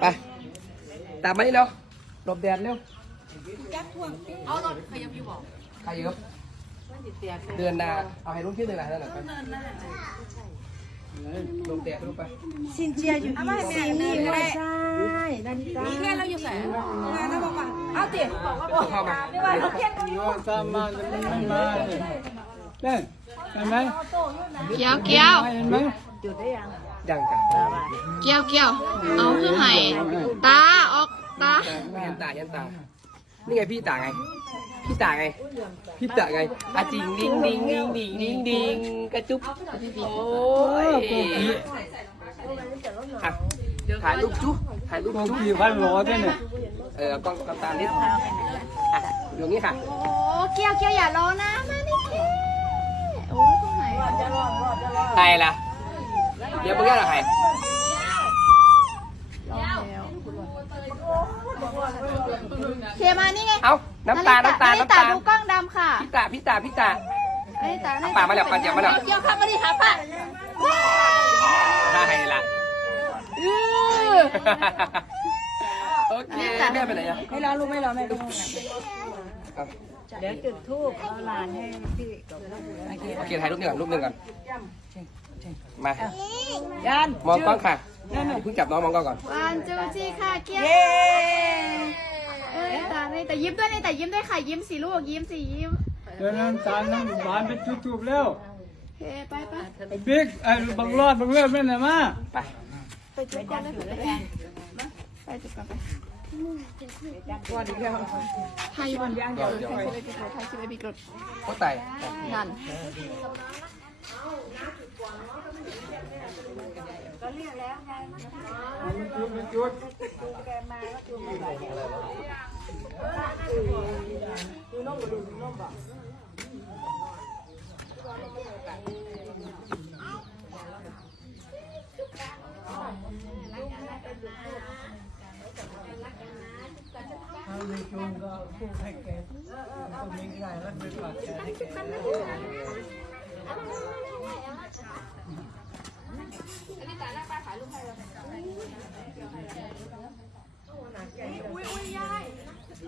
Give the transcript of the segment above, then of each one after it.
ไป ตามมานี่เร็วหลบแดดเร็วเอารถขยับอยู่บอกใครเยอะเดือนหนาเอาให้รุ่นพี่เดือนหนาเท่าไหร่ไปหลบแดดไปลูกไป ซินเจียอยู่อีซีนี่ไม่ใช่นาฬิกามีแค่เราอยู่แสนเอาเตี๋ยเข้ามา sama teman main. Kan? Kan main? เกี้ยวเกี้ยว Main main. ยังกันเกี้ยวเกี้ยวเอาคือไห้ตาออกตายันตายันตา นี่ไงพี่ตาไง พี่ตาไง พี่ตาไงอาจริงดิงดิงดิงดิงดิงดิงกระจุ๊บโอ้ยอะถ่ายรูปจุ๊บถ่ายรูปจุ๊บ Kopi kan lo tu ni. เออกล้องกำตานิดอะอยู่อย่างนี้ค่ะ โอ้เกี้ยวเกี้ยวอย่ารอนะมาดิเกี้ยวโอ้ยคือไห้ใครล่ะ เดี๋ยวมึงแค่ละใครเคมานี่ไงเอาน้ำตา น้ำตา น้ำตาดูกล้องดำค่ะ พี่ตา พี่ตา พี่ตานาฬิตาเอามาแล้วปัดเดี๋ยวมาแล้วเกี้ยวข้ามาดิหาป้าใช่ละโอเคแม่ไปไหนอะไม่รอลูกไม่รอแม่ลูกเดี๋ยวจุดทูบเอาลานให้พี่โอเคถ่ายรูปหนึ่งก่อนรูปหนึ่งก่อน มา ยันมองกล้องค่ะอย่าเพิ่งจับน้องมองกล้องก่อน วันจูจีค่ะเกี้ยวเย้เอ้ยตาในแต่ยิ้มด้วยในแต่ยิ้มด้วยค่ะยิ้มสิลูกยิ้มสิยิ้ม Jangan tanam bahan ditutup leo. โอเคไปไป Big, eh bang lot bang lot mana mah? ไปไปจุดก่อนเลยไปจุดก่อนไปก่อนอีกแล้วไทยวันเดี๋ยวเดี๋ย วไทยไปกดไทยชิไปบิกดโคตรตายนั่นอุ้ยอุ้ยยาย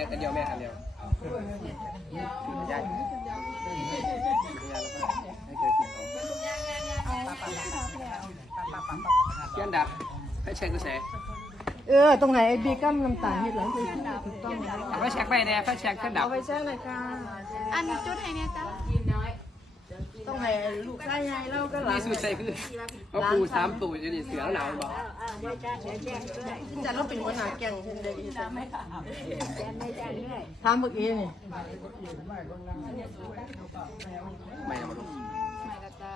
ดียวแต่เดียวแม่อันเดียวใหญ่ให้เจอกินของเกียนดับให้เช็คกระแสเออ ตรงไหนไอ้บีกัมน้ำตาลเห็ดหลังคือถูกต้องให้เช็คไปเนี่ยให้เช็คเกียนดับเอาไปแช่หน่อยค่ะ อันจุดให้เนี่ยจ้าต้อง ให้ลูกชายยายเล่าก็หลานี่นสุดใจคือว่าปูสามตัวจะดีเสือหนาวบอกจันเราเป็นหัวหน้าแก่งเช่นเดียวกันถามเมื่อกี้นี่ไม่เอามาลูกไม่ละจ้า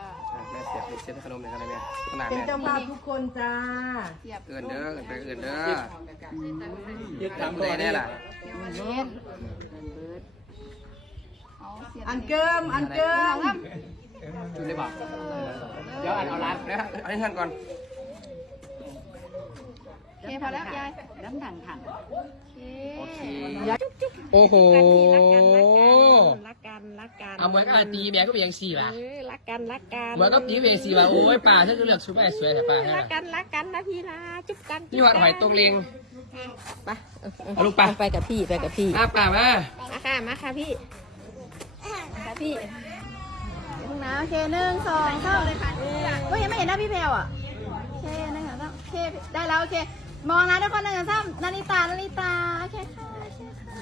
แม่เสียบเสียบขนมเลยกันเลยแม่ขนาดเป็นแม่เจ้าภาพทุกคนจ้าเสียบเอินเด้อเอินไปเอินเด้อยึดทำได้แน่ล่ะเล่นเอาเสียบอันเกิมอันเกิม จุดได้บอกเดี๋ยวอ่านเอาร้านนะเอาให้ท่านก่อนโอเคพอแล้วยายน้ำดังค่ะโอเคโอ้โหรักกันรักกันรักกันเอาเหมือนกับตีแบกก็เป็นยังสี่ว่ะเออรักกันรักกันเหมือนกับตีเวสี่ว่ะโอ้ยป่าฉันจะเลือกชุดแม่สวยแต่ป่ารักกันรักกันนะพี่นะจุ๊บกันนี่หอดหอยตรงเลงไปเอาลูกป่าไปกับพี่ไปกับพี่อาป่ามามาค่ะมาค่ะพี่ค่ะพี่ ห้องน้ำโอเคหนึ่งสองเข้าเลยค่ะว่ายังไม่เห็นหน้าพี่แพลวอะโอเคหนึ่งสองโอเคได้แล้วโอเค มองนะทุกคนหนึ่งสองสามนาริตานาริตาโอเคค่ะโอเคค่ะ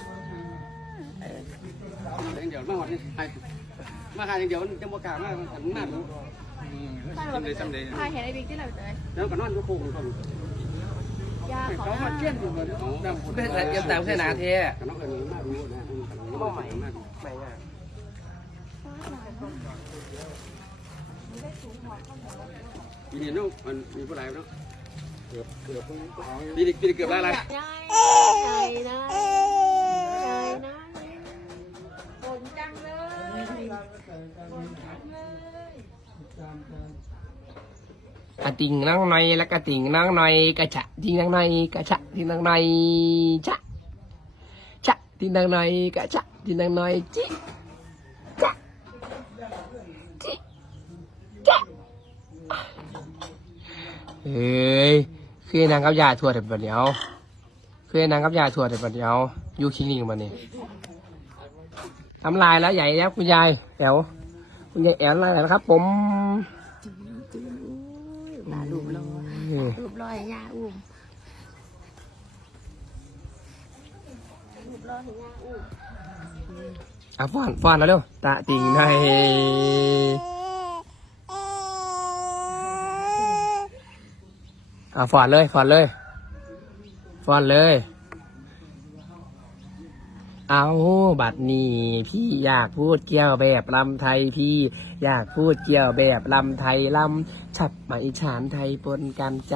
เดี๋ยวมาหอดนี่มาหาเดี๋ยวจะโมกามาขันมากใช่แบบใช่เลยเห็นไอ้บิ๊กที่เราเจอแล้วก็นอนอยู่คู่กันยาขอเขามาเชี่ยนอยู่เลยเป็นอะไรเตรียมตามเส้นหนาเทน้องเอิญมากรู้นะมองใหม่ใหม่ ปีนี้ลูกมันมีผู้ไรเนาะเกือบเกือบปีนี้ปีนี้เกือบได้อะไรกระติ่งนั่งในและกระติ่งนั่งในกระฉะติ่งนั่งในกระฉะติ่งนั่งในชะชะติ่งนั่งในกระฉะติ่งนั่งในจิ เฮ้ยคือนางกับยาทั่วเด็ดบัดเดียวคือนางกับยาทั่วเด็ดบัดเดียวอยู่คลินิกมาเนี่ยทำลายแล้วใหญ่แล้วคุณยายแอวคุณยายแอวอะไรนะครับ ผมตาลูบลอยอืมลูบลอยยาอุ้มลูบลอยยาอุ้มอะฟ้อนฟ้อนแล้วเร็วตาติ่งใน อะฟ้อนเลยฟ้อนเลยฟ้อนเลย เอาบัดนี้ พี่อยากพูดเกี่ยวแบบลำไทยพี่อยากพูดเกี่ยวแบบลำไทยลำฉับมาอิฉานไทยปนกันใจ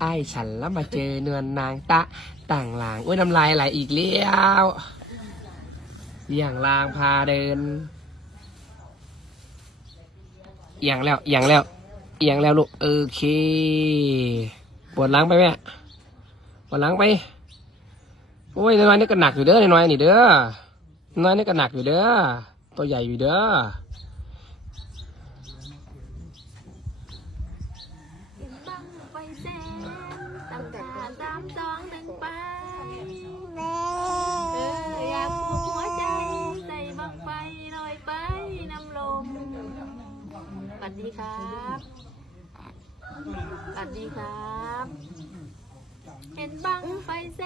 ไอ้ายฉันแล้วมาเจอเนือนนางตะต่างหลางอุ้ยน้ำลายไหลอีกแล้วเอียงลางพาเดินเอียงแล้วเอียงแล้วเอียงแล้วลูกโอเค ปวดหลังไปแม่ปวดหลังไปโอ้ยน้อยนี่ก็หนักอยู่เด้อน้อยนี่เด้อน้อยนี่ก็หนักอยู่เด้อตัวใหญ่อยู่เด้อบังไฟแสนตำตาตามสองหนึ่งปเอออยากผูกหัวใจใส่บังไฟลอยไปน้ำลมสวัสดีครับ สวัสดีครับ เห็นบังไฟแส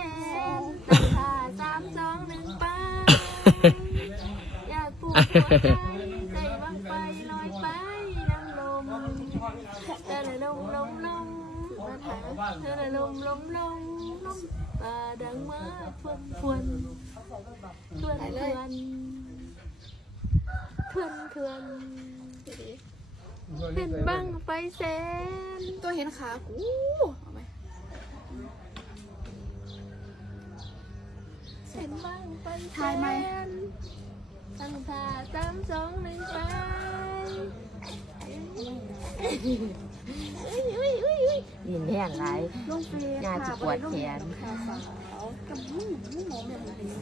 นตำตาสามสองหนึ่งไปอยากผูกหัวใจใส่บังไฟลอยไปน้ำลมเธอละลมลมลมมาถามเธอละลมลมลมลมตาดังมาทวนทวนทวนทวนทวนทวน เป็นบังไฟแสนตัวเห็นขากูเอาไหมเป็นบังไฟแสถ่ายไหมนตั้งท่าสามสองหนึ่งไปยินแห้งไร ลงเฟซน่าจะปวดแขนค่ะกับหมูหมูหมูแบบนี้